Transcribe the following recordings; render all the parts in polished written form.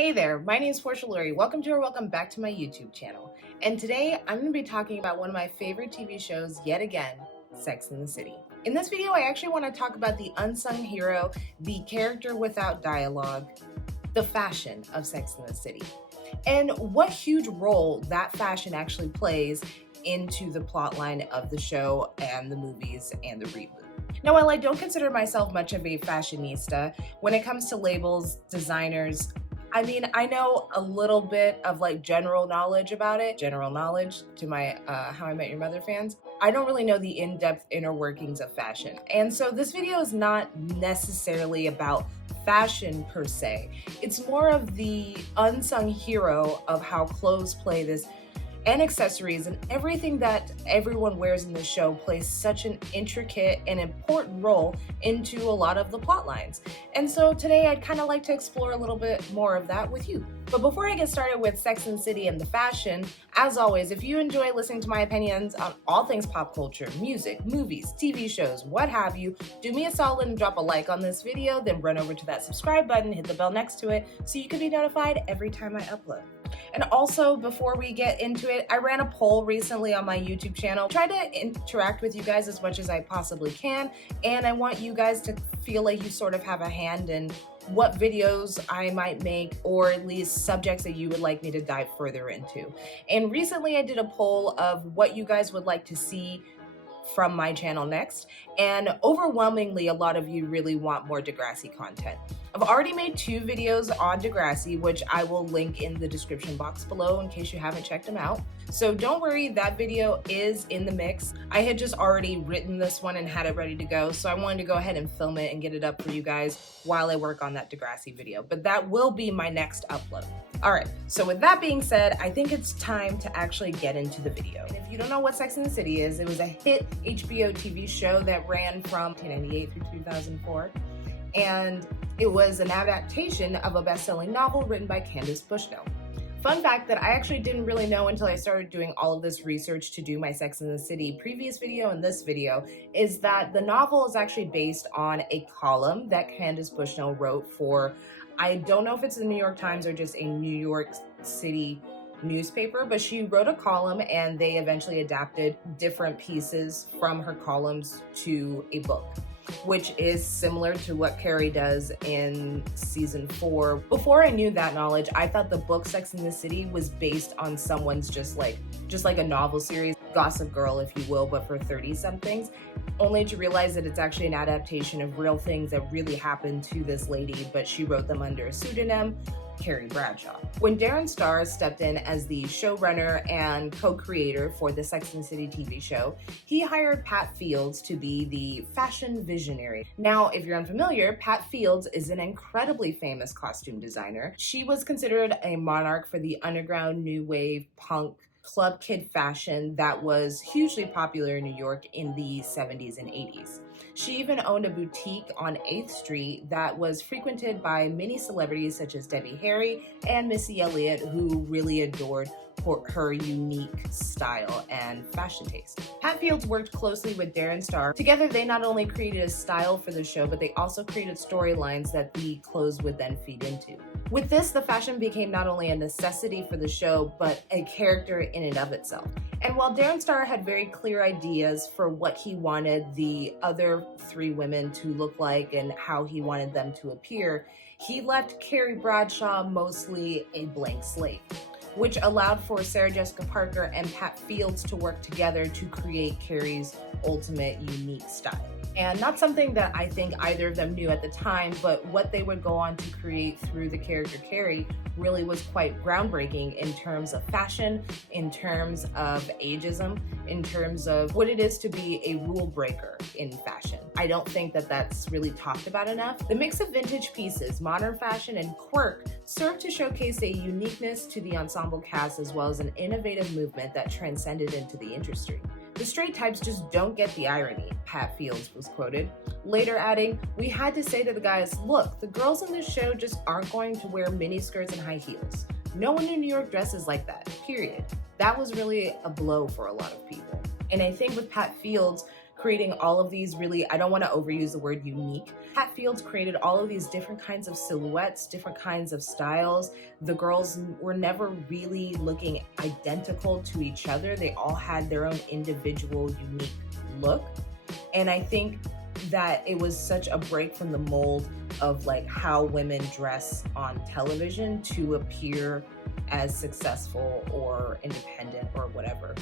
Hey there, my name is Porsha Lauri. Welcome to or welcome back to my YouTube channel. And today I'm going to be talking about one of my favorite TV shows yet again, Sex and the City. In this video, I actually want to talk about the unsung hero, the character without dialogue, the fashion of Sex and the City, and what huge role that fashion actually plays into the plotline of the show and the movies and the reboot. Now, while I don't consider myself much of a fashionista, when it comes to labels, designers, I know a little bit of general knowledge about it. General knowledge to my How I Met Your Mother fans. I don't really know the in-depth inner workings of fashion. And so this video is not necessarily about fashion per se. It's more of the unsung hero of how clothes play this, and accessories and everything that everyone wears in the show plays such an intricate and important role into a lot of the plot lines. And so today I'd kind of like to explore a little bit more of that with you. But before I get started with Sex and the City and the fashion, as always, if you enjoy listening to my opinions on all things pop culture, music, movies, TV shows, what have you, do me a solid and drop a like on this video, then run over to that subscribe button, hit the bell next to it so you can be notified every time I upload. And also, before we get into it, I ran a poll recently on my YouTube channel. Try to interact with you guys as much as I possibly can, and I want you guys to feel like you sort of have a hand in what videos I might make, or at least subjects that you would like me to dive further into. And recently I did a poll of what you guys would like to see from my channel next, and overwhelmingly a lot of you really want more Degrassi content. I've already made 2 videos on Degrassi, which I will link in the description box below in case you haven't checked them out. So don't worry, that video is in the mix. I had just already written this one and had it ready to go, so I wanted to go ahead and film it and get it up for you guys while I work on that Degrassi video, but that will be my next upload. All right, so with that being said, I think it's time to actually get into the video. And if you don't know what Sex and the City is, it was a hit HBO TV show that ran from 1998 through 2004. And it was an adaptation of a best-selling novel written by Candace Bushnell. Fun fact that I actually didn't really know until I started doing all of this research to do my Sex and the City previous video and this video is that the novel is actually based on a column that Candace Bushnell wrote for, I don't know if it's the New York Times or just a New York City newspaper, but she wrote a column and they eventually adapted different pieces from her columns to a book, which is similar to what Carrie does in season 4. Before I knew that knowledge, I thought the book Sex and the City was based on someone's just like a novel series, Gossip Girl, if you will, but for 30-somethings, only to realize that it's actually an adaptation of real things that really happened to this lady, but she wrote them under a pseudonym, Carrie Bradshaw. When Darren Star stepped in as the showrunner and co-creator for the Sex and the City TV show, he hired Pat Fields to be the fashion visionary. Now, if you're unfamiliar, Pat Fields is an incredibly famous costume designer. She was considered a monarch for the underground new wave punk club kid fashion that was hugely popular in New York in the 70s and 80s. She even owned a boutique on 8th Street that was frequented by many celebrities such as Debbie Harry and Missy Elliott, who really adored her unique style and fashion taste. Pat Fields worked closely with Darren Star. Together, they not only created a style for the show, but they also created storylines that the clothes would then feed into. With this, the fashion became not only a necessity for the show, but a character in and of itself. And while Darren Star had very clear ideas for what he wanted the other 3 women to look like and how he wanted them to appear, he left Carrie Bradshaw mostly a blank slate, which allowed for Sarah Jessica Parker and Pat Fields to work together to create Carrie's ultimate unique style. And not something that I think either of them knew at the time, but what they would go on to create through the character Carrie really was quite groundbreaking in terms of fashion, in terms of ageism, in terms of what it is to be a rule breaker in fashion. I don't think that that's really talked about enough. The mix of vintage pieces, modern fashion, and quirk served to showcase a uniqueness to the ensemble cast as well as an innovative movement that transcended into the industry. The straight types just don't get the irony, Pat Fields was quoted, later adding, "We had to say to the guys, look, the girls in this show just aren't going to wear mini skirts and high heels. No one in New York dresses like that, period." That was really a blow for a lot of people. And I think with Pat Fields creating all of these really, I don't want to overuse the word unique. Pat Fields created all of these different kinds of silhouettes, different kinds of styles. The girls were never really looking identical to each other. They all had their own individual, unique look. And I think that it was such a break from the mold of like how women dress on television to appear as successful or independent or whatever.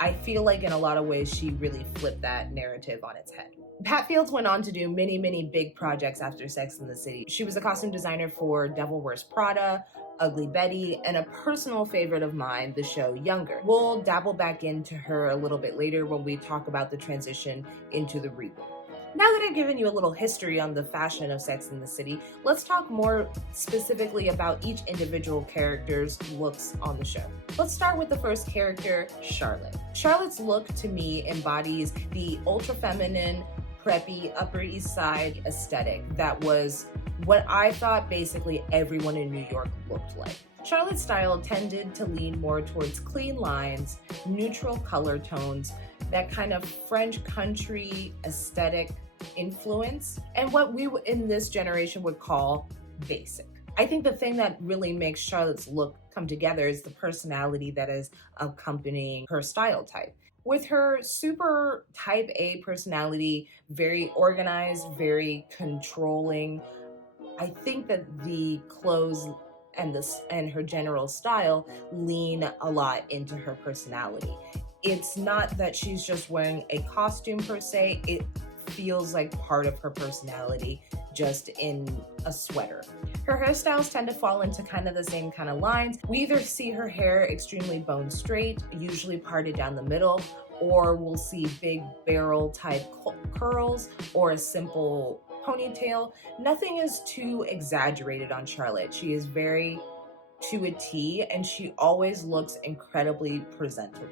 I feel like in a lot of ways she really flipped that narrative on its head. Pat Fields went on to do many, many big projects after Sex and the City. She was a costume designer for Devil Wears Prada, Ugly Betty, and a personal favorite of mine, the show Younger. We'll dabble back into her a little bit later when we talk about the transition into the reboot. Now that I've given you a little history on the fashion of Sex and the City, let's talk more specifically about each individual character's looks on the show. Let's start with the first character, Charlotte. Charlotte's look to me embodies the ultra feminine, preppy, Upper East Side aesthetic that was what I thought basically everyone in New York looked like. Charlotte's style tended to lean more towards clean lines, neutral color tones, that kind of French country aesthetic influence, and what we in this generation would call basic. I think the thing that really makes Charlotte's look come together is the personality that is accompanying her style type. With her super type A personality, very organized, very controlling, I think that the clothes and her general style lean a lot into her personality. It's not that she's just wearing a costume per se, it feels like part of her personality just in a sweater. Her hairstyles tend to fall into kind of the same kind of lines. We either see her hair extremely bone straight, usually parted down the middle, or we'll see big barrel type curls or a simple ponytail. Nothing is too exaggerated on Charlotte. She is very to a T, and she always looks incredibly presentable.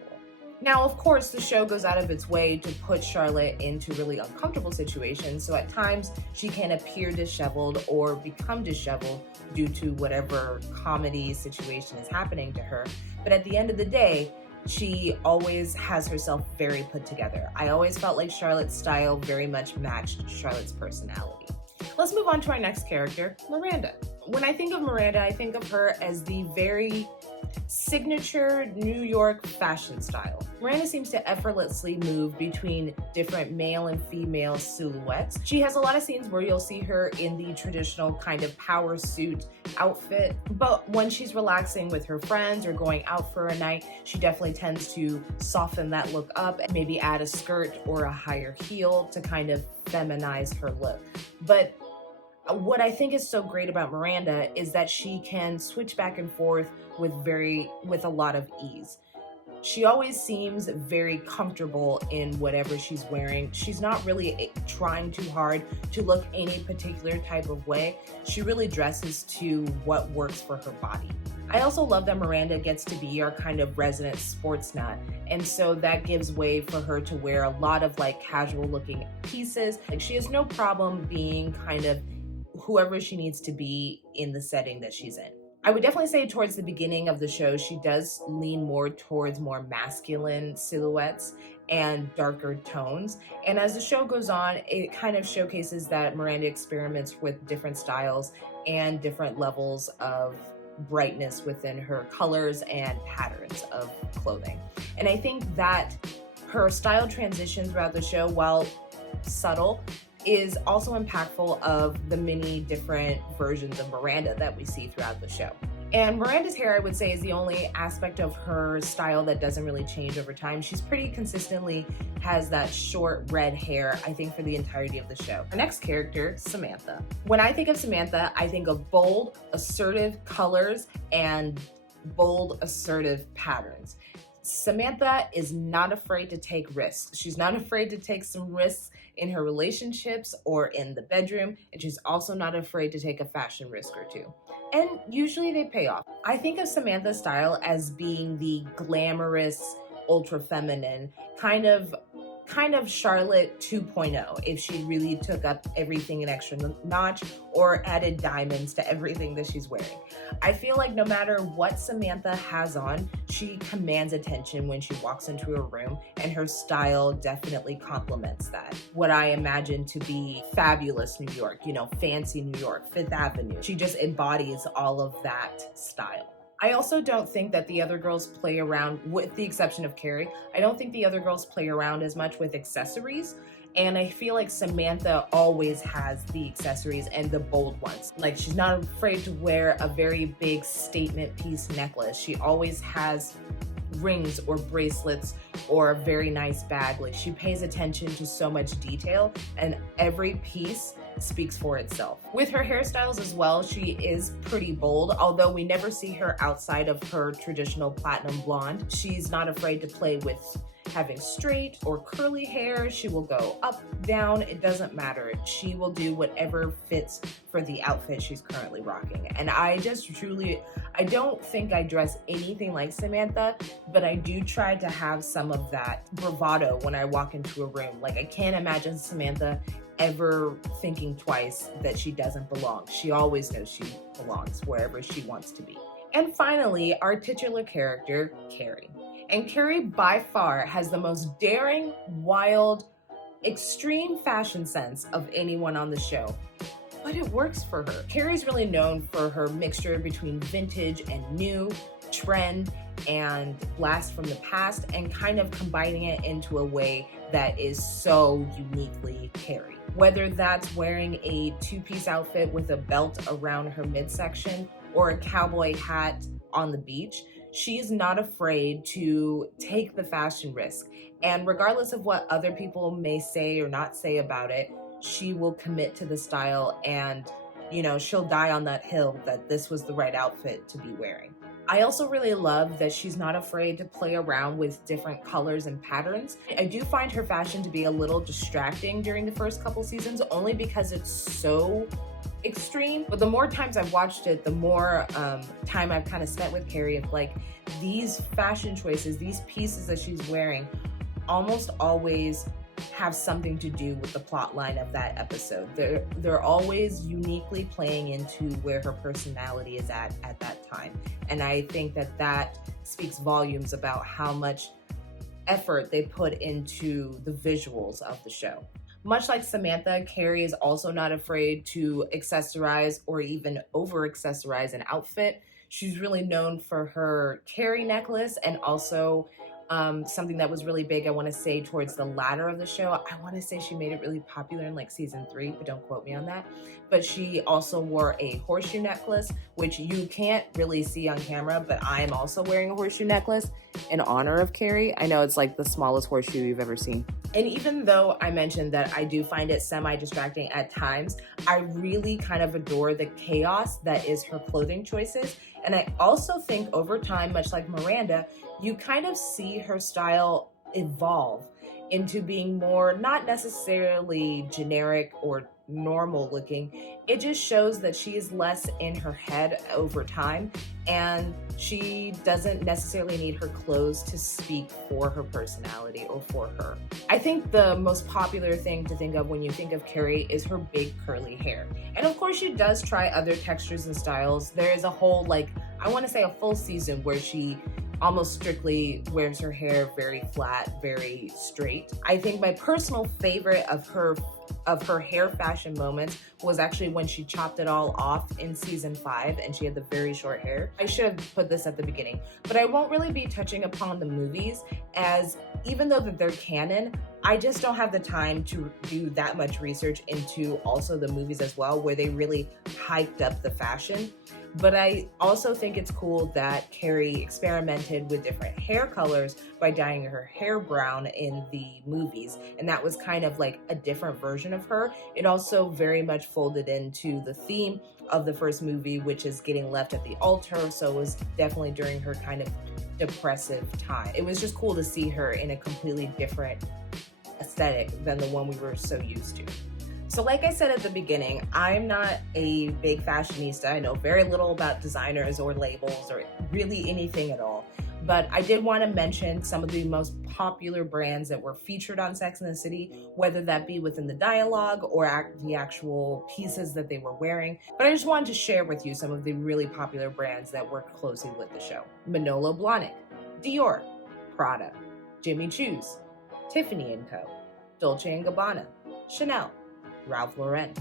Now, of course, the show goes out of its way to put Charlotte into really uncomfortable situations, so at times she can appear disheveled or become disheveled due to whatever comedy situation is happening to her. But at the end of the day, she always has herself very put together. I always felt like Charlotte's style very much matched Charlotte's personality. Let's move on to our next character, Maranda. When I think of Maranda, I think of her as the very signature New York fashion style. Maranda seems to effortlessly move between different male and female silhouettes. She has a lot of scenes where you'll see her in the traditional kind of power suit outfit, but when she's relaxing with her friends or going out for a night, she definitely tends to soften that look up and maybe add a skirt or a higher heel to kind of feminize her look. But what I think is so great about Maranda is that she can switch back and forth with a lot of ease. She always seems very comfortable in whatever she's wearing. She's not really trying too hard to look any particular type of way. She really dresses to what works for her body. I also love that Maranda gets to be our kind of resident sports nut, and so that gives way for her to wear a lot of like casual looking pieces. Like she has no problem being kind of whoever she needs to be in the setting that she's in. I would definitely say towards the beginning of the show, she does lean more towards more masculine silhouettes and darker tones. And as the show goes on, it kind of showcases that Maranda experiments with different styles and different levels of brightness within her colors and patterns of clothing. And I think that her style transition throughout the show, while subtle, is also impactful of the many different versions of Maranda that we see throughout the show. And Miranda's hair, I would say, is the only aspect of her style that doesn't really change over time. She's pretty consistently has that short red hair, I think, for the entirety of the show. Our next character, Samantha. When I think of Samantha, I think of bold, assertive colors and bold, assertive patterns. Samantha is not afraid to take risks. She's not afraid to take some risks in her relationships or in the bedroom, and she's also not afraid to take a fashion risk or two. And usually they pay off. I think of Samantha's style as being the glamorous, ultra feminine, kind of kind of Charlotte 2.0 if she really took up everything an extra notch or added diamonds to everything that she's wearing. I feel like no matter what Samantha has on, she commands attention when she walks into a room, and her style definitely complements that. What I imagine to be fabulous New York, you know, fancy New York, Fifth Avenue. She just embodies all of that style. I also don't think that the other girls play around, with the exception of Carrie, I don't think the other girls play around as much with accessories. And I feel like Samantha always has the accessories and the bold ones. Like, she's not afraid to wear a very big statement piece necklace. She always has rings or bracelets or a very nice bag. Like, she pays attention to so much detail, and every piece speaks for itself. With her hairstyles as well, she is pretty bold, although we never see her outside of her traditional platinum blonde. She's not afraid to play with having straight or curly hair. She will go up, down, it doesn't matter. She will do whatever fits for the outfit she's currently rocking. And I don't think I dress anything like Samantha, but I do try to have some of that bravado when I walk into a room. Like, I can't imagine Samantha ever thinking twice that she doesn't belong. She always knows she belongs wherever she wants to be. And finally, our titular character, Carrie. And Carrie by far has the most daring, wild, extreme fashion sense of anyone on the show. But it works for her. Carrie's really known for her mixture between vintage and new, trend and blast from the past, and kind of combining it into a way that is so uniquely Carrie. Whether that's wearing a two-piece outfit with a belt around her midsection or a cowboy hat on the beach, she's not afraid to take the fashion risk. And regardless of what other people may say or not say about it, she will commit to the style, and, you know, she'll die on that hill that this was the right outfit to be wearing. I also really love that she's not afraid to play around with different colors and patterns. I do find her fashion to be a little distracting during the first couple seasons, only because it's so extreme. But the more times I've watched it, the more time I've kind of spent with Carrie of like, these fashion choices, these pieces that she's wearing almost always have something to do with the plot line of that episode. They're always uniquely playing into where her personality is at that time. And I think that speaks volumes about how much effort they put into the visuals of the show. Much like Samantha, Carrie is also not afraid to accessorize or even over-accessorize an outfit. She's really known for her Carrie necklace, and also something that was really big, I want to say, towards the latter of the show. I want to say she made it really popular in like season 3, but don't quote me on that. But she also wore a horseshoe necklace, which you can't really see on camera, but I am also wearing a horseshoe necklace in honor of Carrie. I know it's like the smallest horseshoe you've ever seen. And even though I mentioned that I do find it semi-distracting at times, I really kind of adore the chaos that is her clothing choices. And I also think over time, much like Maranda, you kind of see her style evolve into being more, not necessarily generic or normal looking. It just shows that she is less in her head over time, and she doesn't necessarily need her clothes to speak for her personality or for her. I think the most popular thing to think of when you think of Carrie is her big curly hair. And of course she does try other textures and styles. There is a whole, like, I want to say a full season where she almost strictly wears her hair very flat, very straight. I think my personal favorite of her hair fashion moments was actually when she chopped it all off in season 5 and she had the very short hair. I should have put this at the beginning, but I won't really be touching upon the movies, as even though that they're canon, I just don't have the time to do that much research into also the movies as well, where they really hyped up the fashion. But I also think it's cool that Carrie experimented with different hair colors by dyeing her hair brown in the movies. And that was kind of like a different version of her. It also very much folded into the theme of the first movie, which is getting left at the altar. So it was definitely during her kind of depressive time. It was just cool to see her in a completely different aesthetic than the one we were so used to. So like I said at the beginning, I'm not a big fashionista. I know very little about designers or labels or really anything at all. but I did want to mention some of the most popular brands that were featured on Sex and the City, whether that be within the dialogue or the actual pieces that they were wearing. But I just wanted to share with you some of the really popular brands that work closely with the show. Manolo Blahnik, Dior, Prada, Jimmy Choo's, Tiffany & Co., Dolce & Gabbana, Chanel, Ralph Lauren,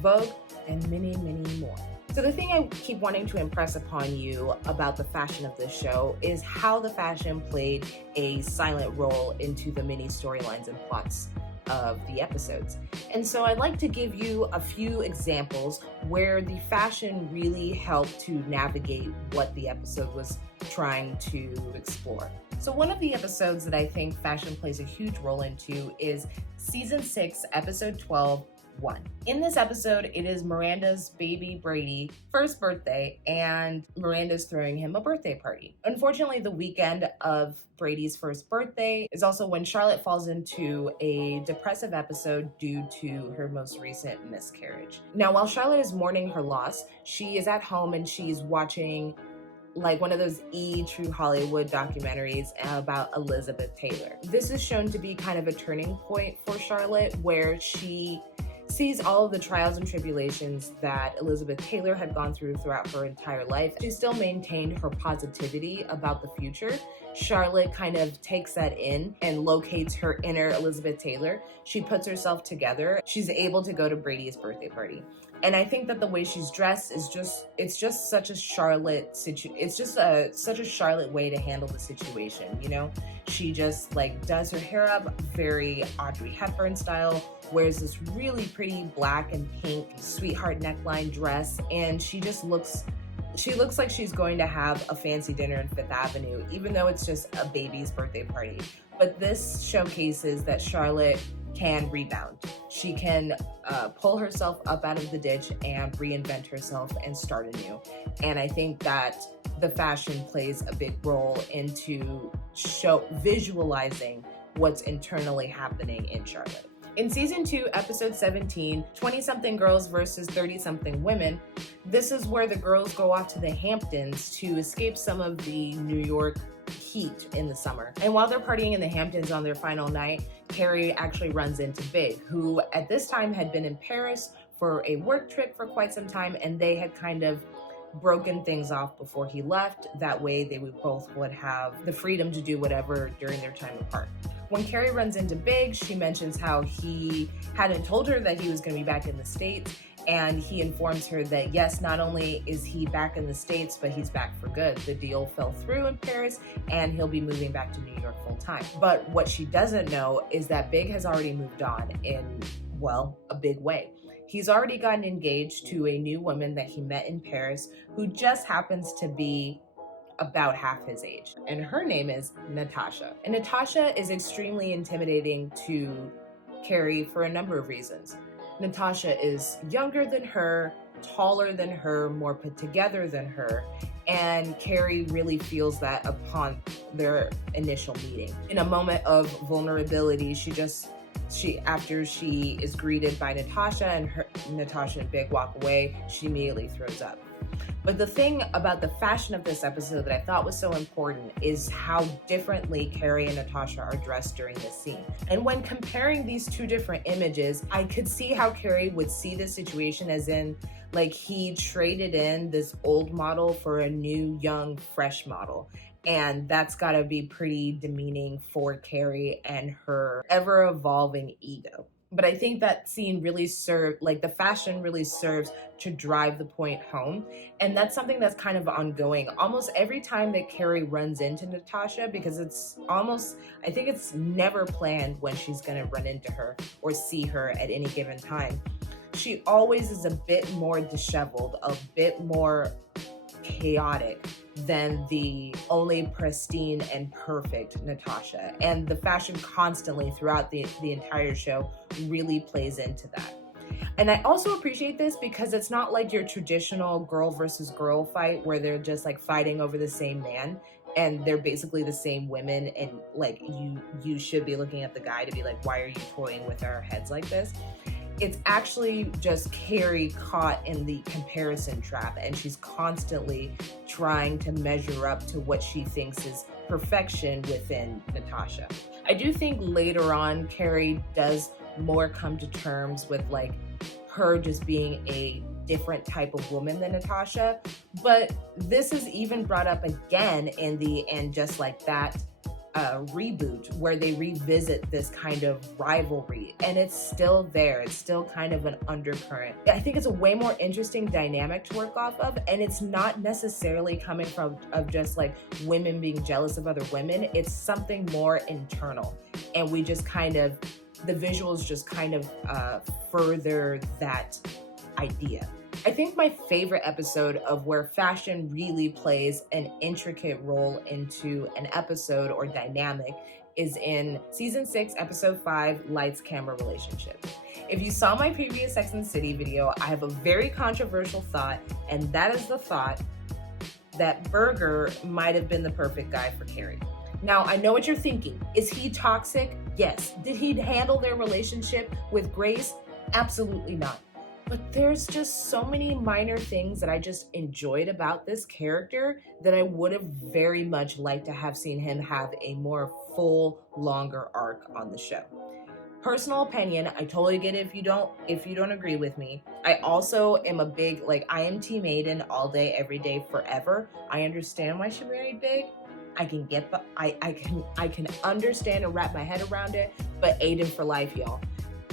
Vogue, and many, many more. So the thing I keep wanting to impress upon you about the fashion of this show is how the fashion played a silent role into the mini storylines and plots of the episodes. And so I'd like to give you a few examples where the fashion really helped to navigate what the episode was trying to explore. So one of the episodes that I think fashion plays a huge role into is season 6, episode 12, 1. In this episode, it is Miranda's baby Brady first birthday, and Miranda's throwing him a birthday party. Unfortunately, the weekend of Brady's first birthday is also when Charlotte falls into a depressive episode due to her most recent miscarriage. Now, while Charlotte is mourning her loss, she is at home and she's watching like one of those True Hollywood documentaries about Elizabeth Taylor. This is shown to be kind of a turning point for Charlotte, where she sees all of the trials and tribulations that Elizabeth Taylor had gone through throughout her entire life. She still maintained her positivity about the future. Charlotte kind of takes that in and locates her inner Elizabeth Taylor. She puts herself together. She's able to go to Brady's birthday party. And I think that the way she's dressed is just such a Charlotte such a Charlotte way to handle the situation, you know? She just like does her hair up very Audrey Hepburn style, wears this really pretty black and pink sweetheart neckline dress, and she looks like she's going to have a fancy dinner in Fifth Avenue, even though it's just a baby's birthday party. But this showcases that Charlotte can rebound. She can pull herself up out of the ditch and reinvent herself and start anew. And I think that the fashion plays a big role into visualizing what's internally happening in Charlotte. In season 2, episode 17, 20-something girls versus 30-something women, this is where the girls go off to the Hamptons to escape some of the New York heat in the summer. And while they're partying in the Hamptons on their final night, Carrie actually runs into Big, who at this time had been in Paris for a work trip for quite some time, and they had kind of broken things off before he left. That way they both would have the freedom to do whatever during their time apart. When Carrie runs into Big, she mentions how he hadn't told her that he was going to be back in the States, and he informs her that yes, not only is he back in the States, but he's back for good. The deal fell through in Paris, and he'll be moving back to New York full time. But what she doesn't know is that Big has already moved on in, well, a big way. He's already gotten engaged to a new woman that he met in Paris, who just happens to be about half his age. And her name is Natasha. And Natasha is extremely intimidating to Carrie for a number of reasons. Natasha is younger than her, taller than her, more put together than her, and Carrie really feels that upon their initial meeting. In a moment of vulnerability, after she is greeted by Natasha and Natasha and Big walk away, she immediately throws up. But the thing about the fashion of this episode that I thought was so important is how differently Carrie and Natasha are dressed during this scene. And when comparing these two different images, I could see how Carrie would see this situation as in, like, he traded in this old model for a new, young, fresh model. And that's gotta be pretty demeaning for Carrie and her ever-evolving ego. But I think that scene really the fashion really serves to drive the point home. And that's something that's kind of ongoing almost every time that Carrie runs into Natasha, because I think it's never planned when she's gonna run into her or see her at any given time. She always is a bit more disheveled, a bit more chaotic than the only pristine and perfect Natasha. And the fashion constantly throughout the entire show really plays into that. And I also appreciate this because it's not like your traditional girl versus girl fight where they're just like fighting over the same man and they're basically the same women, and like you should be looking at the guy to be like, why are you toying with our heads like this? It's actually just Carrie caught in the comparison trap, and she's constantly trying to measure up to what she thinks is perfection within Natasha. I do think later on Carrie does more come to terms with like her just being a different type of woman than Natasha, but this is even brought up again in the And Just Like That reboot, where they revisit this kind of rivalry, and it's still there. It's still kind of an undercurrent. I think it's a way more interesting dynamic to work off of, and it's not necessarily coming from of just like women being jealous of other women. It's something more internal, and we just kind of, the visuals just kind of further that idea. I think my favorite episode of where fashion really plays an intricate role into an episode or dynamic is in season 6, episode 5, Lights, Camera, Relationship. If you saw my previous Sex and the City video, I have a very controversial thought, and that is the thought that Berger might have been the perfect guy for Carrie. Now, I know what you're thinking. Is he toxic? Yes. Did he handle their relationship with grace? Absolutely not. But there's just so many minor things that I just enjoyed about this character that I would have very much liked to have seen him have a more full, longer arc on the show. Personal opinion, I totally get it if you don't agree with me. I also am a big, like, I am Team Aiden all day, every day, forever. I understand why she married Big. I can get the, I can understand and wrap my head around it, but Aiden for life, y'all.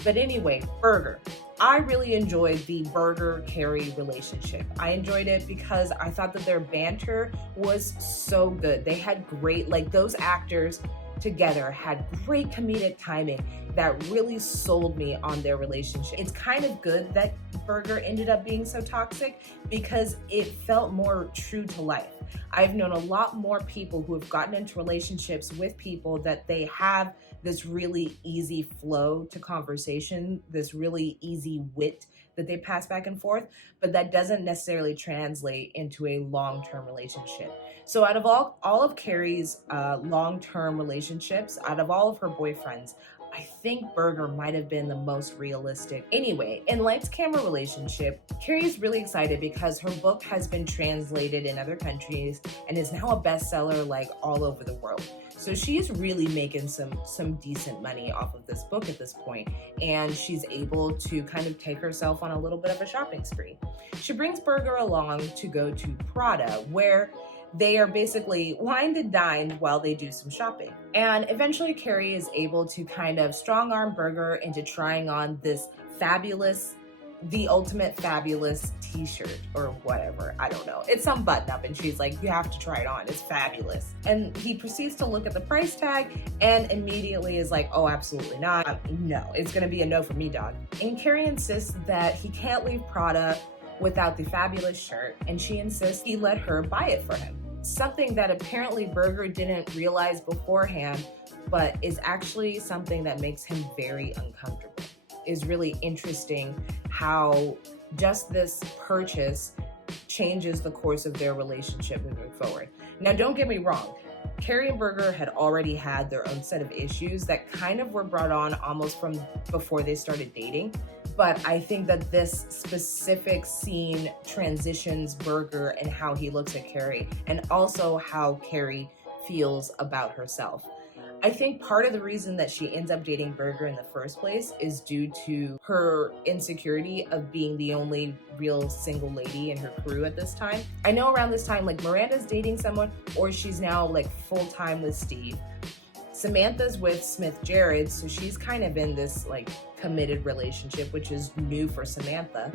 But anyway, Berger. I really enjoyed the Berger-Carrie relationship. I enjoyed it because I thought that their banter was so good. They had great, like, those actors together had great comedic timing that really sold me on their relationship. It's kind of good that Berger ended up being so toxic because it felt more true to life. I've known a lot more people who have gotten into relationships with people that they have this really easy flow to conversation, this really easy wit that they pass back and forth, but that doesn't necessarily translate into a long-term relationship. So out of all of Carrie's long-term relationships, out of all of her boyfriends, I think Berger might have been the most realistic. Anyway, in Lights, Camera, Relationship, Carrie's really excited because her book has been translated in other countries and is now a bestseller like all over the world. So she's really making some decent money off of this book at this point, and she's able to kind of take herself on a little bit of a shopping spree. She brings Berger along to go to Prada, where they are basically wined and dined while they do some shopping. And eventually Carrie is able to kind of strong-arm Berger into trying on this fabulous, the ultimate fabulous t-shirt or whatever. I don't know. It's some button-up and she's like, you have to try it on. It's fabulous. And he proceeds to look at the price tag and immediately is like, oh, absolutely not. No, it's gonna be a no for me, dog. And Carrie insists that he can't leave Prada without the fabulous shirt, and she insists he let her buy it for him. Something that apparently Berger didn't realize beforehand, but is actually something that makes him very uncomfortable. Is really interesting how just this purchase changes the course of their relationship moving forward. Now, don't get me wrong. Carrie and Berger had already had their own set of issues that kind of were brought on almost from before they started dating. But I think that this specific scene transitions Berger and how he looks at Carrie, and also how Carrie feels about herself. I think part of the reason that she ends up dating Berger in the first place is due to her insecurity of being the only real single lady in her crew at this time. I know around this time, like, Miranda's dating someone, or she's now like full-time with Steve. Samantha's with Smith Jared, so she's kind of in this like committed relationship, which is new for Samantha,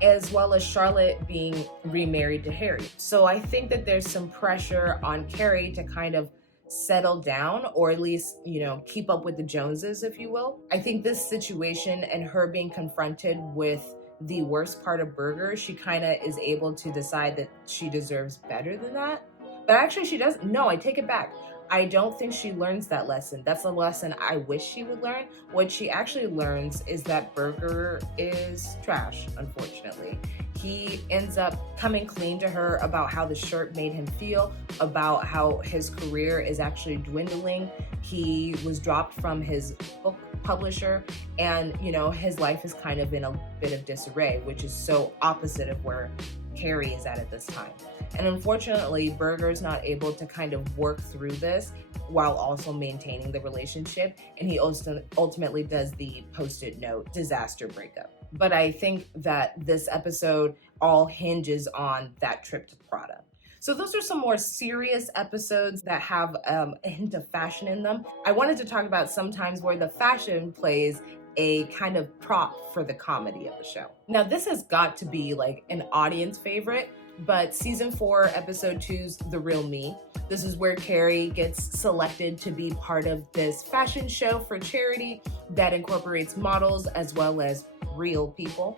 as well as Charlotte being remarried to Harry. So I think that there's some pressure on Carrie to kind of settle down, or at least, you know, keep up with the Joneses, if you will. I think this situation and her being confronted with the worst part of Berger, she kind of is able to decide that she deserves better than that. But actually she doesn't. No, I take it back. I don't think she learns that lesson. That's a lesson I wish she would learn. What she actually learns is that Berger is trash, unfortunately. He ends up coming clean to her about how the shirt made him feel, about how his career is actually dwindling. He was dropped from his book publisher, and, you know, his life is kind of in a bit of disarray, which is so opposite of where Carrie is at this time. And unfortunately, Berger's not able to kind of work through this while also maintaining the relationship. And he ultimately does the post-it note disaster breakup. But I think that this episode all hinges on that trip to Prada. So those are some more serious episodes that have a hint of fashion in them. I wanted to talk about sometimes where the fashion plays a kind of prop for the comedy of the show. Now, this has got to be like an audience favorite, but season 4, episode 2's The Real Me. This is where Carrie gets selected to be part of this fashion show for charity that incorporates models as well as real people.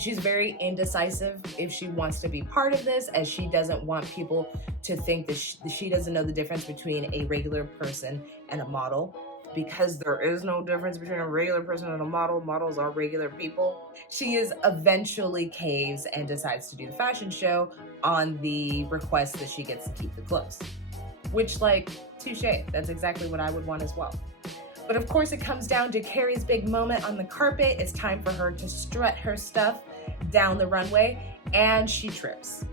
She's very indecisive if she wants to be part of this, as she doesn't want people to think that she doesn't know the difference between a regular person and a model, because there is no difference between a regular person and a model. Models are regular people. She eventually caves and decides to do the fashion show on the request that she gets to keep the clothes, which, like, touche. That's exactly what I would want as well. But of course, it comes down to Carrie's big moment on the carpet. It's time for her to strut her stuff down the runway, and she trips.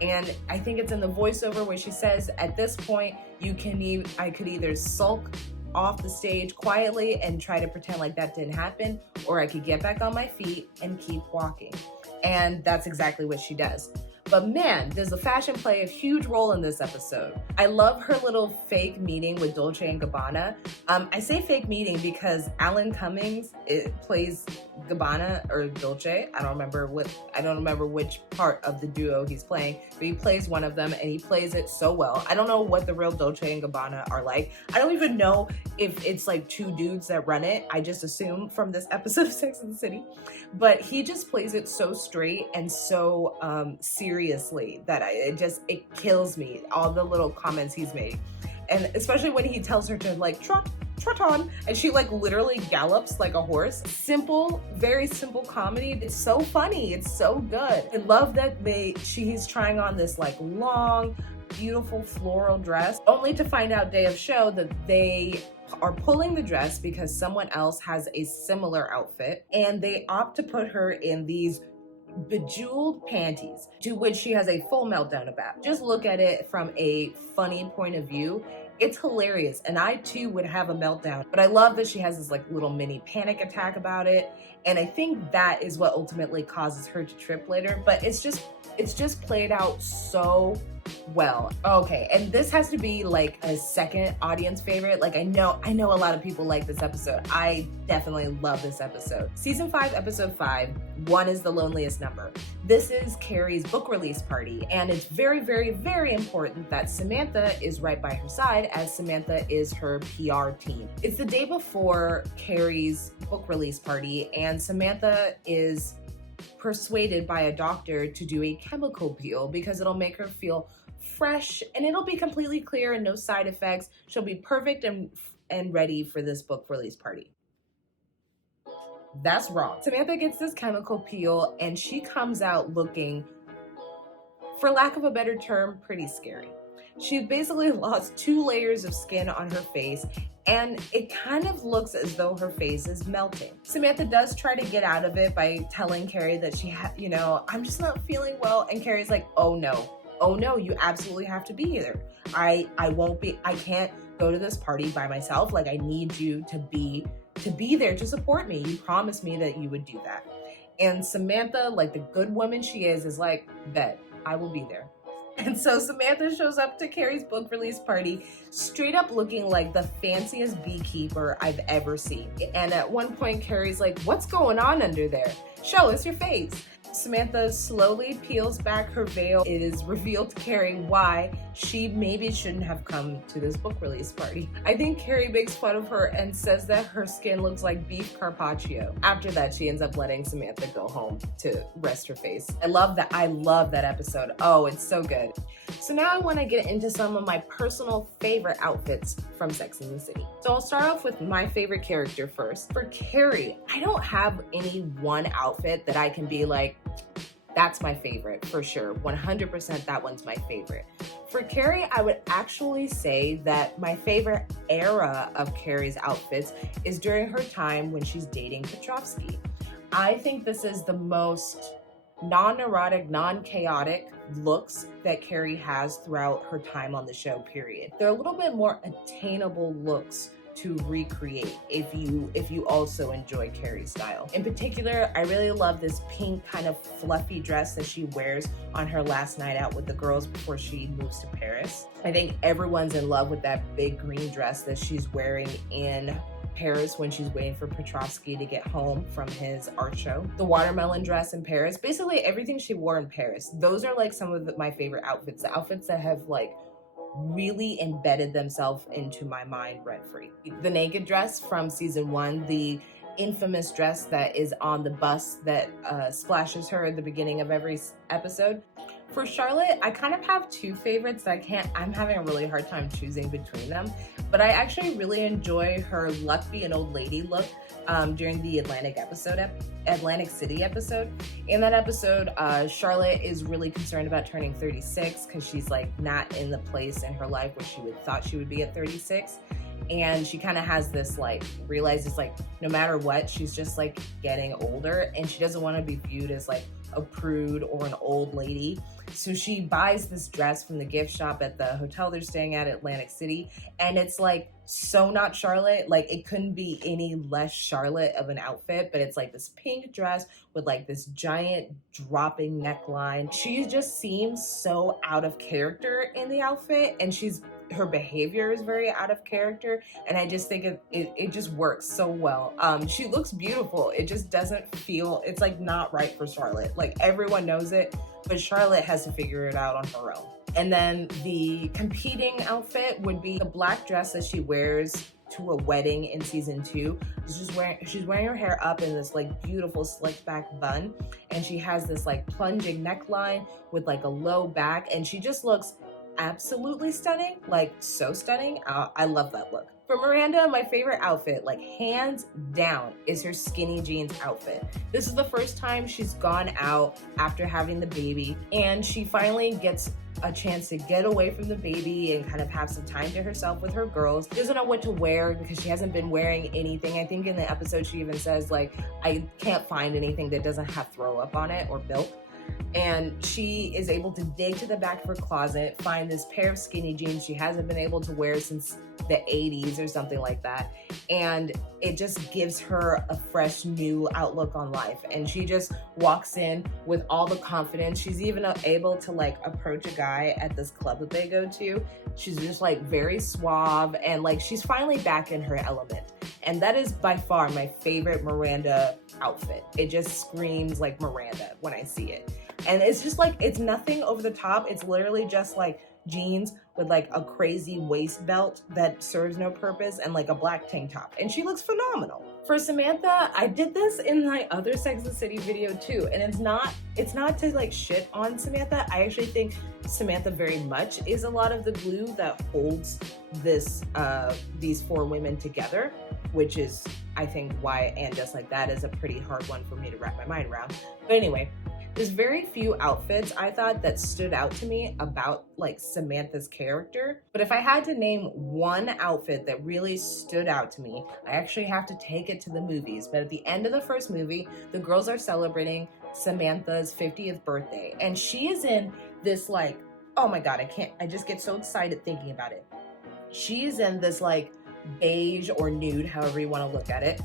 And I think it's in the voiceover where she says, at this point, I could either sulk off the stage quietly and try to pretend like that didn't happen, or I could get back on my feet and keep walking. And that's exactly what she does. But man, does the fashion play a huge role in this episode. I love her little fake meeting with Dolce & Gabbana. I say fake meeting because Alan Cummings plays Gabbana or Dolce. I don't remember which part of the duo he's playing, but he plays one of them and he plays it so well. I don't know what the real Dolce & Gabbana are like. I don't even know if it's like 2 dudes that run it. I just assume from this episode of Sex and the City. But he just plays it so straight and so seriously that it kills me, all the little comments he's made. And especially when he tells her to like trot on, and she like literally gallops like a horse. Simple, very simple comedy. It's so funny. It's so good. I love that she's trying on this like long, beautiful floral dress, only to find out day of show that they are pulling the dress because someone else has a similar outfit, and they opt to put her in these bejeweled panties, to which she has a full meltdown about. Just look at it from a funny point of view. It's hilarious, and I too would have a meltdown, but I love that she has this like little mini panic attack about it, and I think that is what ultimately causes her to trip later. But it's just played out so well. Okay, and this has to be like a second audience favorite. Like I know a lot of people like this episode. I definitely love this episode. Season 5, episode 5, 1 is the loneliest number. This is Carrie's book release party, and it's very, very, very important that Samantha is right by her side, as Samantha is her PR team. It's the day before Carrie's book release party, and Samantha is persuaded by a doctor to do a chemical peel because it'll make her feel fresh and it'll be completely clear and no side effects. She'll be perfect and ready for this book release party. That's wrong. Samantha gets this chemical peel and she comes out looking, for lack of a better term, pretty scary. She basically lost 2 layers of skin on her face, and it kind of looks as though her face is melting. Samantha does try to get out of it by telling Carrie that I'm just not feeling well. And Carrie's like, oh no, you absolutely have to be here. I can't go to this party by myself. Like, I need you to be there to support me. You promised me that you would do that. And Samantha, like the good woman she is like, bet, I will be there. And so Samantha shows up to Carrie's book release party, straight up looking like the fanciest beekeeper I've ever seen. And at one point, Carrie's like, what's going on under there? Show us your face. Samantha slowly peels back her veil. It is revealed to Carrie why she maybe shouldn't have come to this book release party. I think Carrie makes fun of her and says that her skin looks like beef carpaccio. After that, she ends up letting Samantha go home to rest her face. I love that episode. Oh, it's so good. So now I want to get into some of my personal favorite outfits from Sex and the City. So I'll start off with my favorite character first. For Carrie, I don't have any one outfit that I can be like, that's my favorite for sure. 100% that one's my favorite. For Carrie, I would actually say that my favorite era of Carrie's outfits is during her time when she's dating Petrovsky. I think this is the most non-neurotic, non-chaotic looks that Carrie has throughout her time on the show, period. They're a little bit more attainable looks to recreate if you also enjoy Carrie's style. In particular, I really love this pink kind of fluffy dress that she wears on her last night out with the girls before she moves to Paris. I think everyone's in love with that big green dress that she's wearing in Paris when she's waiting for Petrovsky to get home from his art show. The watermelon dress in Paris, basically everything she wore in Paris. Those are like some of my favorite outfits, the outfits that have like really embedded themselves into my mind rent-free. The naked dress from season 1, the infamous dress that is on the bus that splashes her at the beginning of every episode. For Charlotte, I kind of have two favorites that I'm having a really hard time choosing between them, but I actually really enjoy her luck be an old lady look during the Atlantic City episode. In that episode, Charlotte is really concerned about turning 36 because she's like not in the place in her life where she thought she would be at 36. And she kind of has this like, realizes like no matter what, she's just like getting older and she doesn't want to be viewed as like a prude or an old lady. So she buys this dress from the gift shop at the hotel they're staying at Atlantic City. And it's like so not Charlotte. Like it couldn't be any less Charlotte of an outfit, but it's like this pink dress with like this giant dropping neckline. She just seems so out of character in the outfit, and her behavior is very out of character, and I just think it just works so well. She looks beautiful. It just doesn't feel, it's like not right for Charlotte. Like everyone knows it, but Charlotte has to figure it out on her own. And then the competing outfit would be the black dress that she wears to a wedding in season 2. She's wearing her hair up in this like beautiful slicked back bun, and she has this like plunging neckline with like a low back, and she just looks absolutely stunning, like so stunning. I love that look. For Maranda, my favorite outfit, like hands down, is her skinny jeans outfit. This is the first time she's gone out after having the baby, and she finally gets a chance to get away from the baby and kind of have some time to herself with her girls. She doesn't know what to wear because she hasn't been wearing anything. I think in the episode she even says like, I can't find anything that doesn't have throw up on it or milk. And she is able to dig to the back of her closet, find this pair of skinny jeans she hasn't been able to wear since the 80s or something like that. And it just gives her a fresh new outlook on life. And she just walks in with all the confidence. She's even able to like approach a guy at this club that they go to. She's just like very suave, and like she's finally back in her element. And that is by far my favorite Maranda outfit. It just screams like Maranda when I see it. And it's just like, it's nothing over the top. It's literally just like jeans with like a crazy waist belt that serves no purpose and like a black tank top. And she looks phenomenal. For Samantha, I did this in my other Sex and the City video too. And it's not to like shit on Samantha. I actually think Samantha very much is a lot of the glue that holds these 4 women together, which is, I think, why And Just Like That is a pretty hard one for me to wrap my mind around. But anyway, there's very few outfits I thought that stood out to me about like Samantha's character. But if I had to name one outfit that really stood out to me, I actually have to take it to the movies. But at the end of the first movie, the girls are celebrating Samantha's 50th birthday. And she is in this like, oh my God, I just get so excited thinking about it. She is in this like beige or nude, however you want to look at it,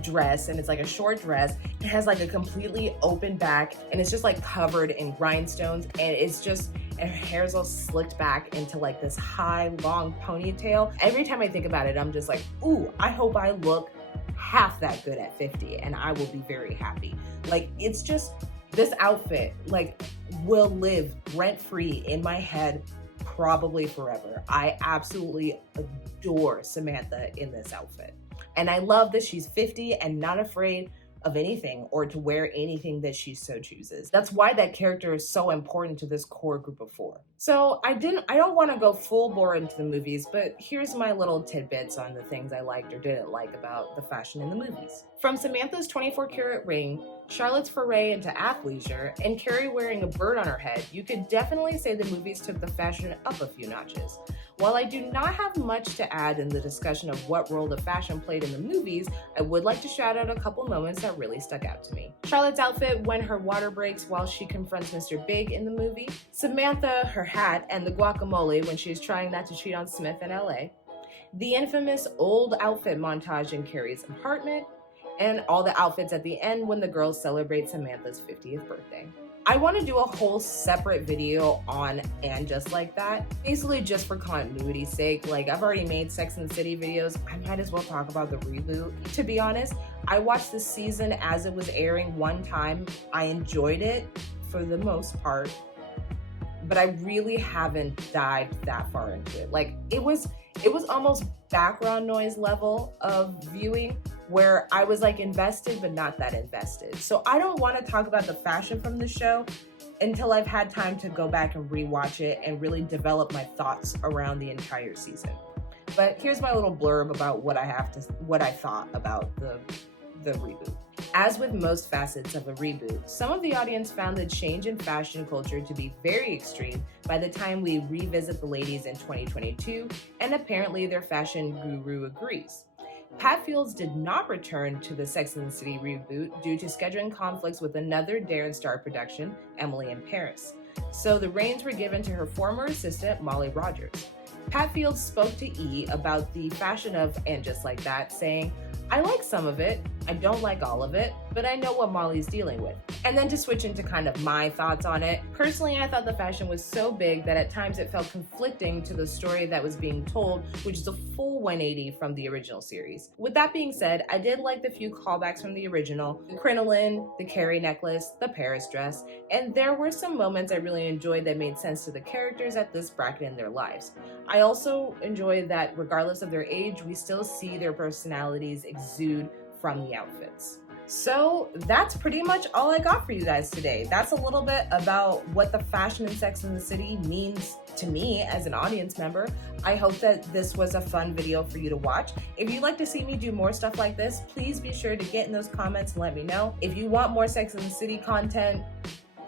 dress, and it's like a short dress. It has like a completely open back, and it's just like covered in rhinestones, and her hair's all slicked back into like this high long ponytail. Every time I think about it, I'm just like, ooh, I hope I look half that good at 50, and I will be very happy. Like, it's just, this outfit like will live rent-free in my head probably forever. I absolutely adore Samantha in this outfit. And I love that she's 50 and not afraid of anything or to wear anything that she so chooses. That's why that character is so important to this core group of 4. So I don't want to go full bore into the movies, but here's my little tidbits on the things I liked or didn't like about the fashion in the movies. From Samantha's 24-karat ring, Charlotte's foray into athleisure, and Carrie wearing a bird on her head, you could definitely say the movies took the fashion up a few notches. While I do not have much to add in the discussion of what role the fashion played in the movies, I would like to shout out a couple moments that really stuck out to me. Charlotte's outfit when her water breaks while she confronts Mr. Big in the movie, Samantha, her hat, and the guacamole when she is trying not to cheat on Smith in LA, the infamous old outfit montage in Carrie's apartment, and all the outfits at the end when the girls celebrate Samantha's 50th birthday. I want to do a whole separate video on And Just Like That, basically just for continuity's sake. Like, I've already made Sex and the City videos, I might as well talk about the reboot. To be honest, I watched this season as it was airing one time. I enjoyed it for the most part, but I really haven't dived that far into it. Like, it was almost background noise level of viewing, where I was like invested, but not that invested. So I don't want to talk about the fashion from the show until I've had time to go back and rewatch it and really develop my thoughts around the entire season. But here's my little blurb about what I thought about the reboot. As with most facets of a reboot, some of the audience found the change in fashion culture to be very extreme by the time we revisit the ladies in 2022, and apparently their fashion guru agrees. Pat Fields did not return to the Sex and the City reboot due to scheduling conflicts with another Darren Star production, Emily in Paris. So the reins were given to her former assistant, Molly Rogers. Pat Fields spoke to E! About the fashion of And Just Like That, saying, "I like some of it, I don't like all of it, but I know what Molly's dealing with." And then to switch into kind of my thoughts on it, personally, I thought the fashion was so big that at times it felt conflicting to the story that was being told, which is a full 180 from the original series. With that being said, I did like the few callbacks from the original, the crinoline, the Carrie necklace, the Paris dress, and there were some moments I really enjoyed that made sense to the characters at this bracket in their lives. I also enjoyed that regardless of their age, we still see their personalities exude from the outfits. So that's pretty much all I got for you guys today. That's a little bit about what the fashion in Sex and the City means to me as an audience member. I hope that this was a fun video for you to watch. If you'd like to see me do more stuff like this, please be sure to get in those comments and let me know. If you want more Sex and the City content,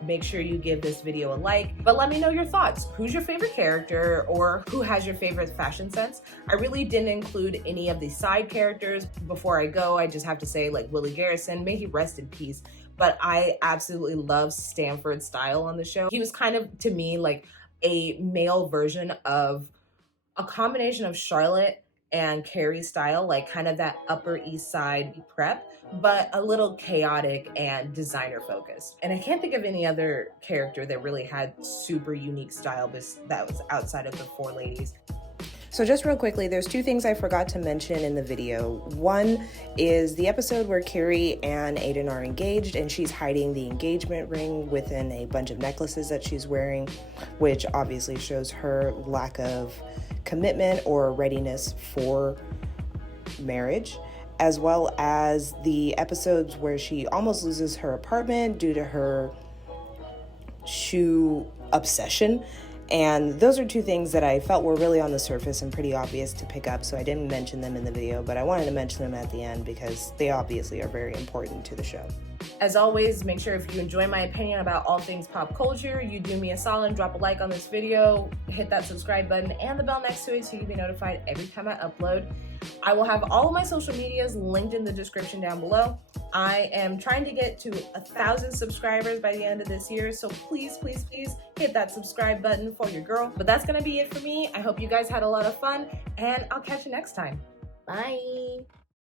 make sure you give this video a like, but let me know your thoughts. Who's your favorite character, or who has your favorite fashion sense? I really didn't include any of the side characters. Before I go, I just have to say, like, Willie Garrison, may he rest in peace, but I absolutely love Stanford's style on the show. He was kind of, to me, like a male version of a combination of Charlotte and Carrie's style, like kind of that Upper East Side prep, but a little chaotic and designer focused. And I can't think of any other character that really had super unique style that was outside of the four ladies. So just real quickly, there's two things I forgot to mention in the video. One is the episode where Carrie and Aiden are engaged and she's hiding the engagement ring within a bunch of necklaces that she's wearing, which obviously shows her lack of commitment or readiness for marriage, as well as the episodes where she almost loses her apartment due to her shoe obsession. And those are two things that I felt were really on the surface and pretty obvious to pick up, so I didn't mention them in the video, but I wanted to mention them at the end because they obviously are very important to the show. As always, make sure if you enjoy my opinion about all things pop culture, you do me a solid and drop a like on this video, hit that subscribe button and the bell next to it so you can be notified every time I upload. I will have all of my social medias linked in the description down below. I am trying to get to 1,000 subscribers by the end of this year, so please, please, please hit that subscribe button for your girl. But that's gonna be it for me. I hope you guys had a lot of fun, and I'll catch you next time. Bye.